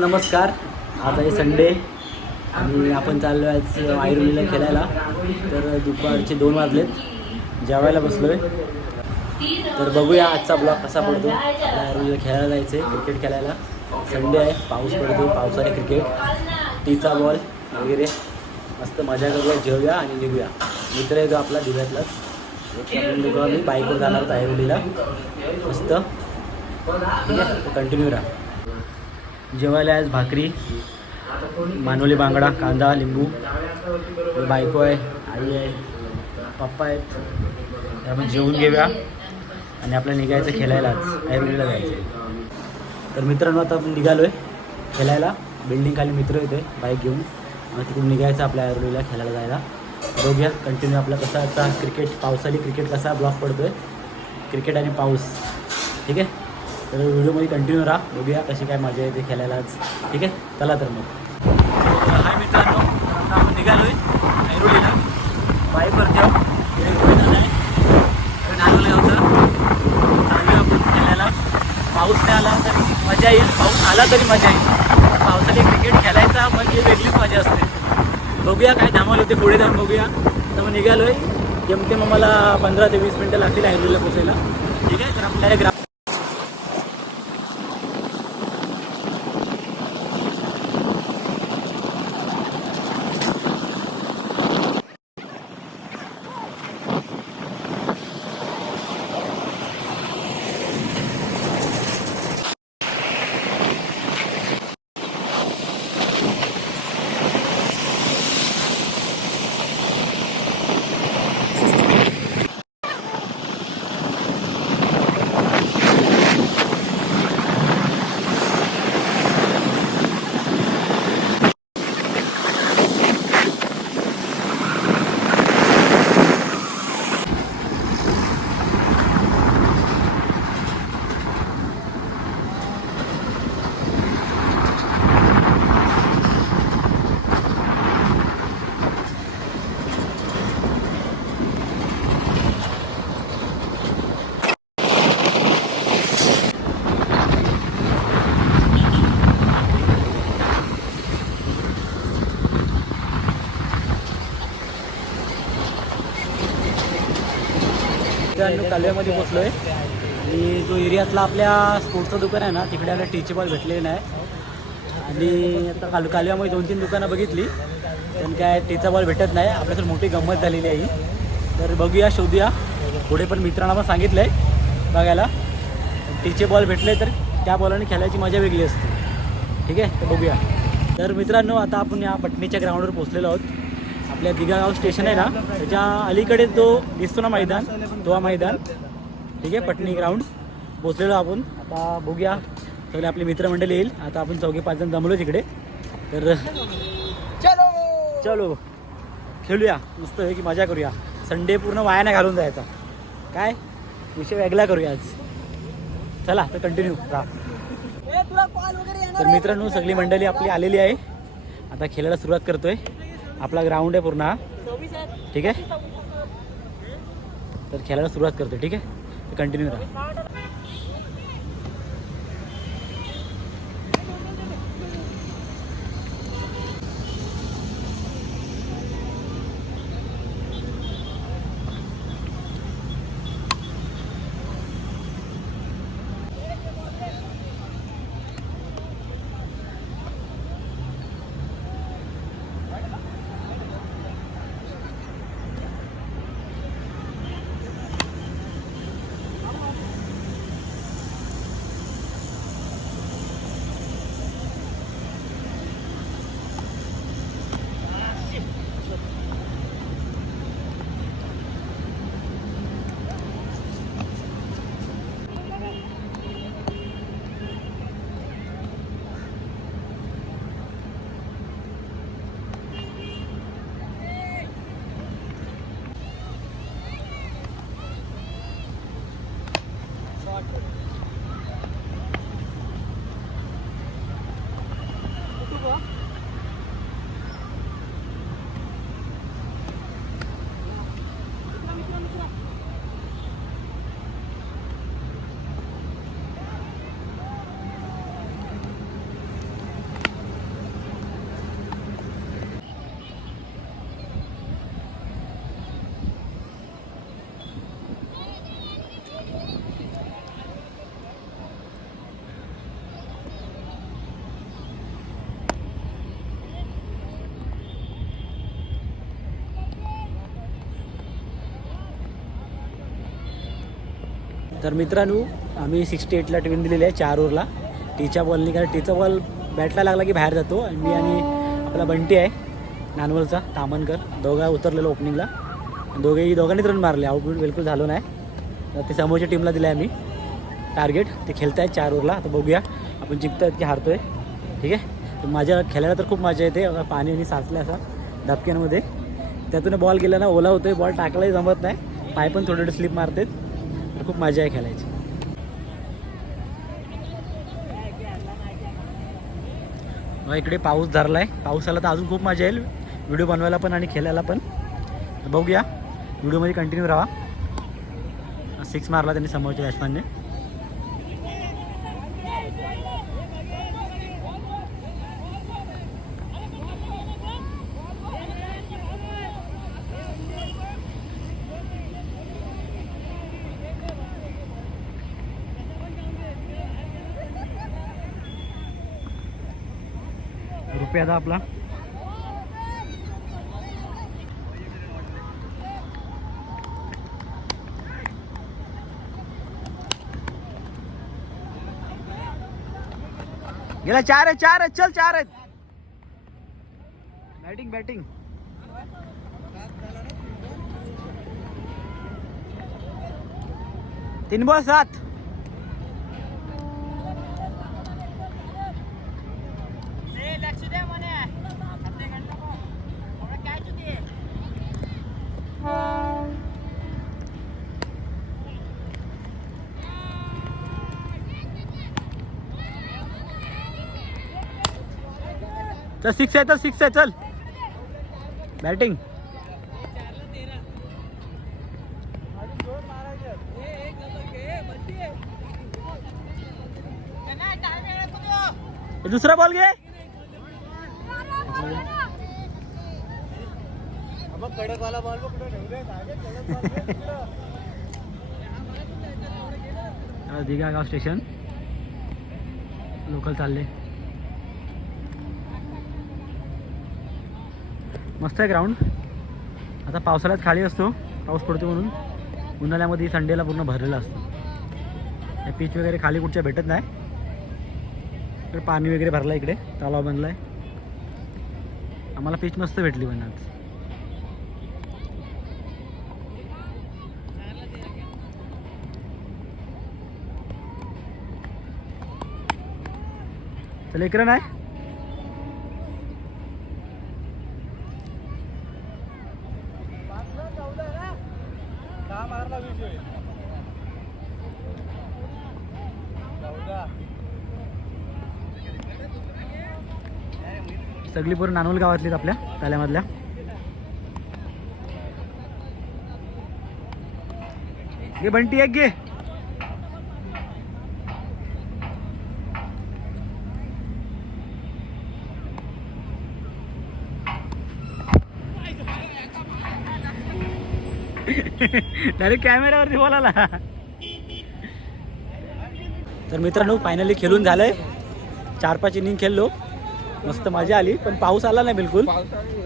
नमस्कार आज आहे संडे आणि आपण चाललो आज आयुर्वेदला खेळायला. तर दुपारचे दोन वाजलेत. जेवायला बसलो आहे तर बघूया आजचा ब्लॉग कसा पडतो. आयुर्वेदला खेळायला जायचं आहे क्रिकेट खेळायला. संडे आहे पाऊस पडतो पावसाने क्रिकेट टीचा बॉल वगैरे. मस्त मजा करूया जेवूया आणि निघूया. मित्र येतो आपला दिव्यातलाच आपण आम्ही. बाईकवर जाणार आहोत आयुर्वेदीला मस्त. ठीक आहे कंटिन्यू राहा. जेवायला आज भाकरी मानवली बांगडा कांदा लिंबू बायको आहे आई आहे पप्पा आहेत. तर आपण जेवून घेऊया आणि आपल्याला निघायचं खेळायला आज जायचं तर मित्रांनो आता आपण निघालो आहे खेळायला. बिल्डिंग खाली मित्र येते बाईक घेऊन. मग तिकडून निघायचं आपल्या आयुर्वेदला खेळायला जायला. बघूया कंटिन्यू आपला कसा आता क्रिकेट पावसाळी क्रिकेट कसा ब्लॉक पडतो आहे क्रिकेट आणि पाऊस. ठीक आहे? तर व्हिडिओमध्ये कंटिन्यू राहा. बघूया कशी काय मजा येते खेळायला ठीक आहे? चला तर मग. हाय मित्रांनो आता आपण निघालो आहे. ऐरोलीला बाईकवरती आहोत नागोले चालू आपण खेळायला. पाऊस नाही आला तरी मजा येईल. पाऊस आला तरी मजा येईल. पावसाने क्रिकेट खेळायचा म्हणजे वेगळीच मजा असते. बघूया काय धामाल होते पुढे जाऊन बघूया. तर मग निघालो आहे जमते मग मला पंधरा ते वीस मिनटं लागतील ऐरोलीला पोचायला ठीक आहे? तर आपल्याला ग्राम मित्रांनो कालव्यामध्ये पोचलो आहे आणि जो एरियातला आपल्या स्पोर्टचं दुकान आहे ना तिकडे आपल्या टीचे बॉल भेटलेले नाही आणि आता काल कालव्यामध्ये दोन तीन दुकानं बघितली. पण काय टीचा बॉल भेटत नाही. आपल्या तर मोठी गंमत झालेली आहे तर बघूया शोधूया. पुढे पण मित्रांना पण सांगितलं आहे बघायला. टीचे बॉल भेटले तर त्या बॉलाने खेळायची मजा वेगळी असते. ठीक आहे? तर बघूया. तर मित्रांनो आता आपण या पटणीच्या ग्राउंडवर पोचलेलो आहोत. आपल्या दिगागाव स्टेशन आहे ना त्याच्या अलीकडे जो दिसतो ना मैदान तो हा मैदान. ठीक आहे पटणी ग्राउंड पोचलेलो आपण. आता बघूया. सगळे आपले मित्रमंडळी येईल. आता आपण चौघे पाच जण जमलो तिकडे. तर चलो! खेळूया. मस्त आहे की मजा करूया. संडे पूर्ण वाया नाही घालून जायचा. काय? विषय वेगळा करूया आज. चला तर कंटिन्यू राहा तर मित्रांनो सगळी मंडळी आपली आलेली आहे. आता खेळायला सुरुवात करतोय. आपला ग्राउंड आहे पूर्ण ठीक आहे? तर खेळायला सुरुवात करतोय ठीक आहे? तर कंटिन्यू राहा. तर मित्रांनो आम्ही सिक्स्टी एटला ट्विन दिलेली आहे चार ओव्हरला. टीच्या बॉलनी कारण टीचा बॉल बॅटला लागला की बाहेर जातो. आणि मी आणि आपला बंटी आहे नानवलचा तामनकर दोघा उतरलेलो ओपनिंगला दोघेही दोघांनीच रन मारले. आउटबुट बिलकुल झालो नाही. तर ते समोरच्या टीमला दिलं आहे आम्ही. टार्गेट ते खेळत आहेत चार ओव्हरला. आता बघूया. आपण जिंकतो आहेत की हारतो आहे ठीक आहे? तर माझ्या खेळायला तर खूप मजा येते. पाणी आणि साचलं असा धपक्यांमध्ये. त्यातून बॉल गेला ना ओला होतोय. बॉल टाकलाही जमत नाही. पाय पण थोडे थोडे स्लिप मारतात. खूप मजा आहे खेळायची. मग इकडे पाऊस धरला आहे पाऊस आला तर अजून खूप मजा येईल. व्हिडिओ बनवायला पण आणि खेळायला पण. बघूया. व्हिडिओमध्ये कंटिन्यू राहा. सिक्स मारला त्यांनी समोरच्या बॅट्समॅनने रुपया आपला. गेला चार आहे चार आहेत चल चार आहेत. बॅटिंग बॅटिंग तीन बॉल सात. तर सिक्स आहे तर सिक्स आहे चल. बॅटिंग दुसरा बॉल घे. दिघा गाव स्टेशन लोकल चालले. मस्त आहे ग्राउंड आता पावसाळ्यात खाली असतो पाऊस पडतो म्हणून. उन्हाळ्यामध्ये संडेला पूर्ण भरलेला असतो. हे पीच वगैरे खाली कुठच्या भेटत नाही. इकडे पाणी वगैरे भरलं इकडे तलाव बनला आहे आम्हाला पीच मस्त भेटली पण आज. चला इकडे नाही? सगळी पूर्ण नानोल गावातलीत आपल्या ताल्यामधल्या. घे बंटी एक घे. डायरेक्ट कॅमेऱ्यावरती बोलाला तर मित्रांनो फायनली खेळून झालंय. चार पाच इनिंग खेळलो. मस्त मजा आली पण पाऊस आला नाही बिलकुल.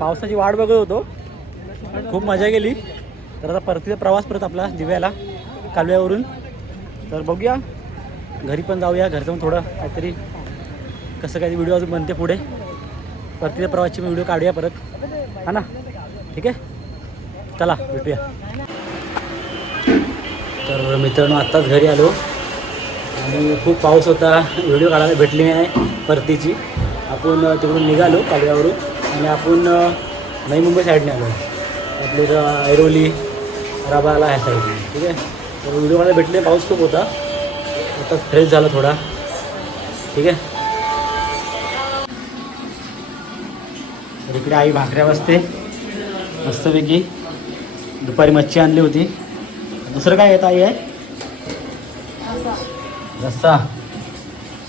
पावसाची वाट बघत होतो. खूप मजा गेली तर आता परतीचा प्रवास परत आपला दिव्याला कालव्यावरून. तर बघूया. घरी पण जाऊया घरचं पण थोडं काहीतरी कसं काही व्हिडिओ अजून बनते पुढे. परतीच्या प्रवासची व्हिडिओ काढूया परत. हा ना? ठीक आहे? चला भेटूया. तर मित्रांनो आत्ताच घरी आलो. आणि खूप पाऊस होता. व्हिडिओ काढायला भेटली नाही परतीची. आपण तिकडून निघालो कालव्यावरून आणि आपण नवी मुंबई साईडने आलो. आपली ऐरोली राबाला ह्या साईडने ठीक आहे? तर व्हिडिओ भेटले पाऊस खूप होता. आता फ्रेश झाला थोडा. ठीक आहे? तर इकडे आई भाकऱ्या बसते. मस्तपैकी. दुपारी मच्छी आणली होती. दुसरं काय येत आई आहे? रस्सा.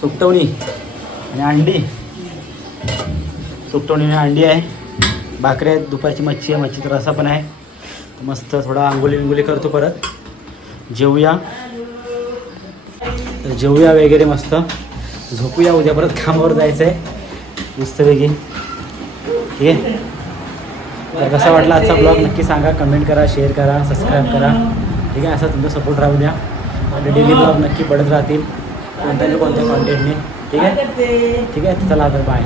सुकटवणी आणि अंडी. सुकटवणी अंडी आहे. भाकरी आहेत दुपारची मच्छी आहे मच्छीचा रसा पण आहे. मस्त थोडा आंघोळी विंगोली करतो परत. जेवूया. जेवूया वगैरे मस्त. झोपूया उद्या परत कामावर जायचं आहे मस्तपैकी ठीक आहे? तर कसा वाटला आजचा ब्लॉग नक्की सांगा. कमेंट करा शेअर करा सबस्क्राईब करा. ठीक आहे? असा तुमचा सपोर्ट राहू द्या. आणि डेली ब्लॉग नक्की पडत राहतील. कोणत्या ना कोणत्या कॉन्टेंटने ठीक आहे? ठीक आहे? चला तर बाय